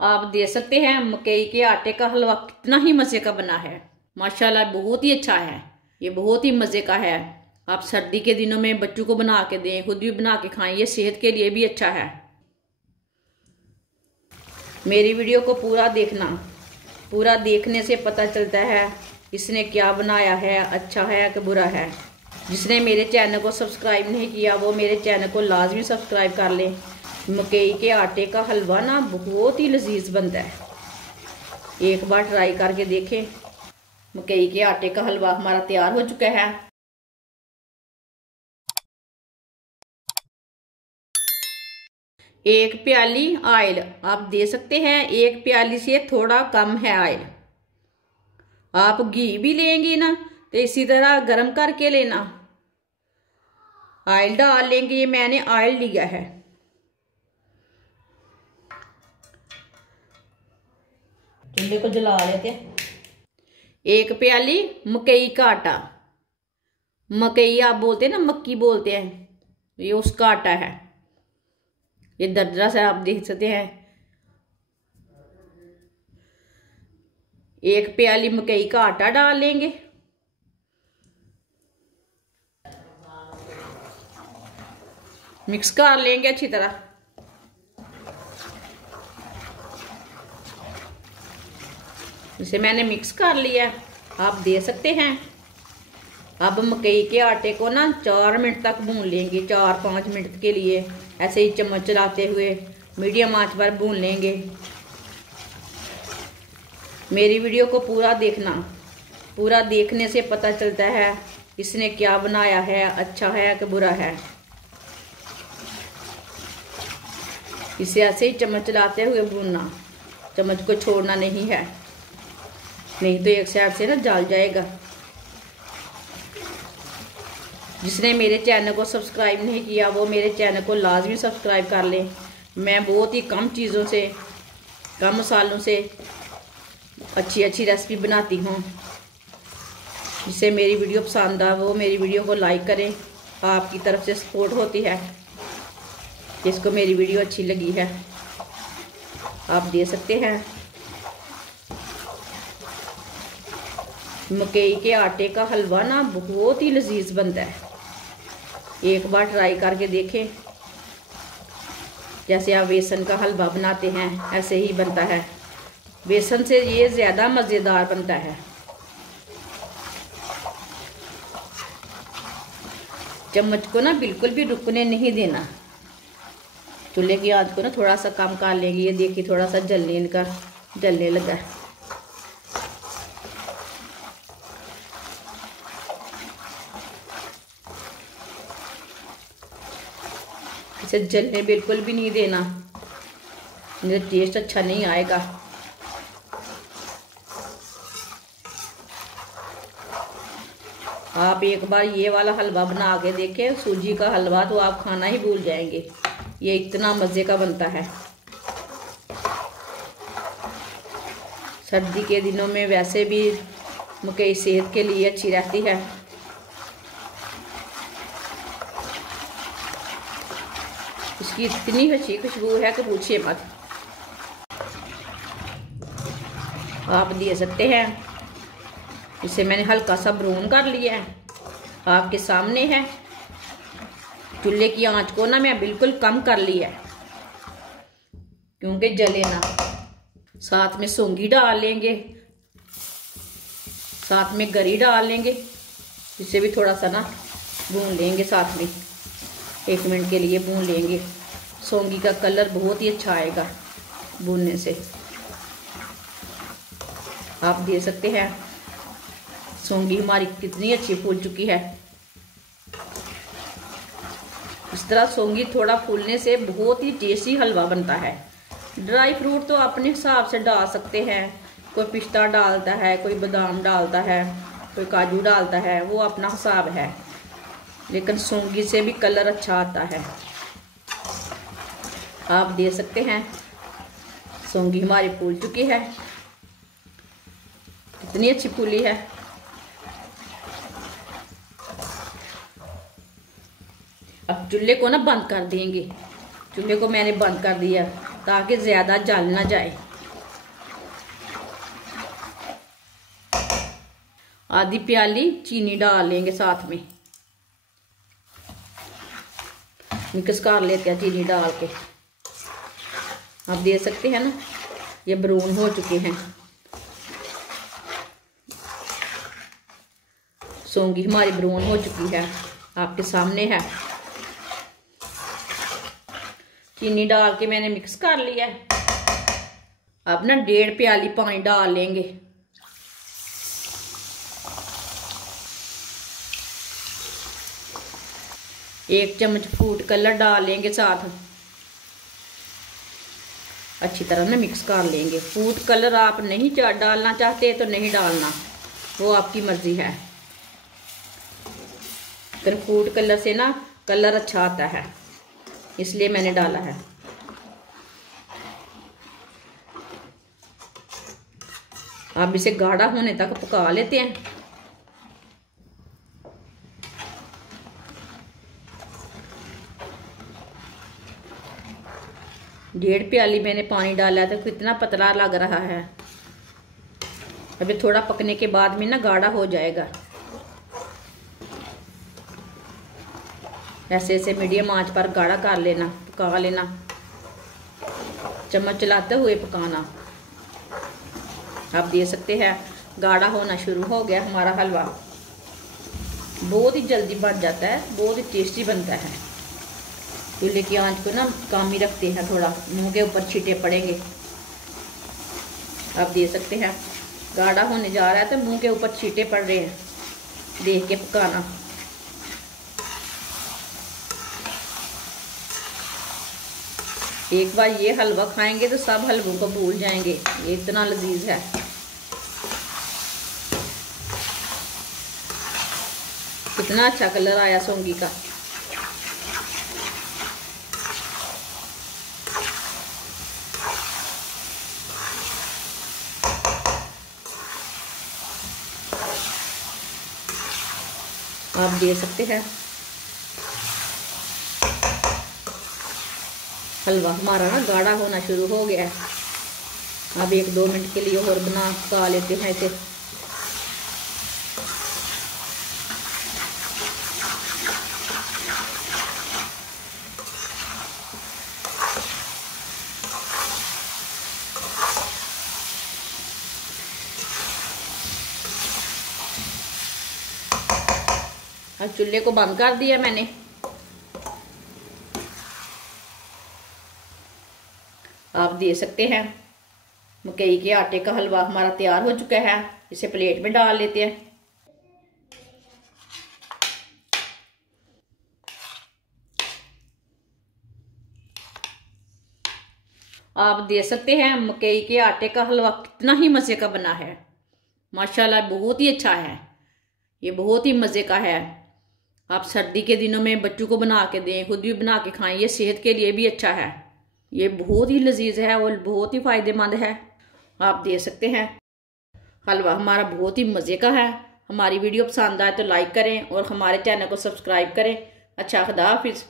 आप देख सकते हैं मकई के आटे का हलवा कितना ही मजे का बना है। माशाल्लाह बहुत ही अच्छा है, ये बहुत ही मजे का है। आप सर्दी के दिनों में बच्चों को बना के दें, खुद भी बना के खाएं, ये सेहत के लिए भी अच्छा है। मेरी वीडियो को पूरा देखना, पूरा देखने से पता चलता है इसने क्या बनाया है, अच्छा है कि बुरा है। जिसने मेरे चैनल को सब्सक्राइब नहीं किया वो मेरे चैनल को लाजमी सब्सक्राइब कर लें। मकई के आटे का हलवा ना बहुत ही लजीज बनता है, एक बार ट्राई करके देखें। मकई के आटे का हलवा हमारा तैयार हो चुका है। एक प्याली ऑयल आप दे सकते हैं, एक प्याली से थोड़ा कम है ऑयल। आप घी भी लेंगी ना तो इसी तरह गरम करके लेना। ऑयल डाल लेंगे, ये मैंने ऑयल लिया है। चूल्हे को जला लेते हैं। एक प्याली मकई का आटा, मकई आप बोलते हैं ना, मक्की बोलते हैं, ये उसका आटा है। ये दरदरा से आप देख सकते हैं। एक प्याली मकई का आटा डाल लेंगे। मिक्स कर लेंगे अच्छी तरह। इसे मैंने मिक्स कर लिया, आप दे सकते हैं। अब मकई के आटे को ना 4 मिनट तक भून लेंगे, 4-5 मिनट के लिए ऐसे ही चम्मच चलाते हुए मीडियम आंच पर भून लेंगे। मेरी वीडियो को पूरा देखना, पूरा देखने से पता चलता है इसने क्या बनाया है, अच्छा है कि बुरा है। इसे ऐसे ही चम्मच चलाते हुए भूनना, चम्मच को छोड़ना नहीं है, नहीं तो एक साइड से ना जल जाएगा। जिसने मेरे चैनल को सब्सक्राइब नहीं किया वो मेरे चैनल को लाजमी सब्सक्राइब कर लें। मैं बहुत ही कम चीज़ों से, कम मसालों से अच्छी अच्छी रेसिपी बनाती हूँ। जिसे मेरी वीडियो पसंद आ वो मेरी वीडियो को लाइक करें, आपकी तरफ से सपोर्ट होती है। जिसको मेरी वीडियो अच्छी लगी है आप दे सकते हैं। मकई के आटे का हलवा ना बहुत ही लजीज बनता है, एक बार ट्राई करके देखें। जैसे आप बेसन का हलवा बनाते हैं ऐसे ही बनता है, बेसन से ये ज़्यादा मज़ेदार बनता है। चम्मच को ना बिल्कुल भी रुकने नहीं देना, चूल्हे की आंच को ना थोड़ा सा कम कर लेंगे। ये देखिए थोड़ा सा जलने लगा। इसे जलने बिल्कुल भी नहीं देना, मुझे टेस्ट अच्छा नहीं आएगा। आप एक बार ये वाला हलवा बना के देखें, सूजी का हलवा, तो आप खाना ही भूल जाएंगे। ये इतना मज़े का बनता है। सर्दी के दिनों में वैसे भी मकई सेहत के लिए अच्छी रहती है। इसकी इतनी अच्छी खुशबू है कि पूछिए मत। आप दे सकते हैं। इसे मैंने हल्का सा ब्राउन कर लिया है, आपके सामने है। चूल्हे की आंच को ना मैं बिल्कुल कम कर लिया है क्योंकि जले ना। साथ में सौंगी डाल लेंगे, साथ में गरी डाल लेंगे। इसे भी थोड़ा सा ना भून लेंगे, साथ में 1 मिनट के लिए भून लेंगे। सौंगी का कलर बहुत ही अच्छा आएगा भूनने से। आप दे सकते हैं सौंगी हमारी कितनी अच्छी फूल चुकी है। इस तरह सौंगी थोड़ा फूलने से बहुत ही टेस्टी हलवा बनता है। ड्राई फ्रूट तो अपने हिसाब से डाल सकते हैं, कोई पिस्ता डालता है, कोई बादाम डालता है, कोई काजू डालता है, वो अपना हिसाब है। लेकिन सौंगी से भी कलर अच्छा आता है। आप दे सकते हैं सौंगी हमारी फूल चुकी है, कितनी अच्छी फूली है। अब चूल्हे को ना बंद कर देंगे। चूल्हे को मैंने बंद कर दिया। ताकि ज़्यादा जल ना जाए। आधी प्याली चीनी डाल लेंगे साथ में, मिक्स कर लेते हैं चीनी डाल के। आप देख सकते हैं ना, ये ब्राउन हो चुके हैं। सौंगी हमारी ब्राउन हो चुकी है, आपके सामने है। चीनी डाल के मैंने मिक्स कर लिया। अब ना 1.5 प्याली पानी डाल लेंगे। एक चम्मच फूड कलर डाल लेंगे साथ, अच्छी तरह ना मिक्स कर लेंगे। फूड कलर आप नहीं डालना चाहते तो नहीं डालना, वो आपकी मर्जी है। फिर फूड कलर से ना कलर अच्छा आता है, इसलिए मैंने डाला है। अब इसे गाढ़ा होने तक पका लेते हैं। डेढ़ प्याली मैंने पानी डाला तो कितना पतला लग रहा है। अभी थोड़ा पकने के बाद में ना गाढ़ा हो जाएगा। ऐसे ऐसे मीडियम आंच पर गाढ़ा कर लेना, पका लेना, चम्मच चलाते हुए पकाना। आप देख सकते हैं गाढ़ा होना शुरू हो गया हमारा हलवा। बहुत ही जल्दी बन जाता है, बहुत ही टेस्टी बनता है। चूल्हे की आंच को ना कम ही रखते हैं, थोड़ा मुंह के ऊपर छींटे पड़ेंगे। आप देख सकते हैं गाढ़ा होने जा रहा है तो मुंह के ऊपर छींटे पड़ रहे हैं, देख के पकाना। एक बार ये हलवा खाएंगे तो सब हलवों को भूल जाएंगे, ये इतना लजीज है। कितना अच्छा कलर आया सौंगी का। आप देख सकते हैं हलवा हमारा ना गाढ़ा होना शुरू हो गया है। अब 1-2 मिनट के लिए और पका लेते हैं इसे। अब चूल्हे को बंद कर दिया मैंने। आप देख सकते हैं मकई के आटे का हलवा हमारा तैयार हो चुका है। इसे प्लेट में डाल लेते हैं। आप देख सकते हैं मकई के आटे का हलवा कितना ही मज़े का बना है। माशाल्लाह बहुत ही अच्छा है, ये बहुत ही मज़े का है। आप सर्दी के दिनों में बच्चों को बना के दें, खुद भी बना के खाएं, ये सेहत के लिए भी अच्छा है। ये बहुत ही लजीज है और बहुत ही फ़ायदेमंद है। आप देख सकते हैं हलवा हमारा बहुत ही मज़े का है। हमारी वीडियो पसंद आए तो लाइक करें और हमारे चैनल को सब्सक्राइब करें। अच्छा, खुदा हाफिज़।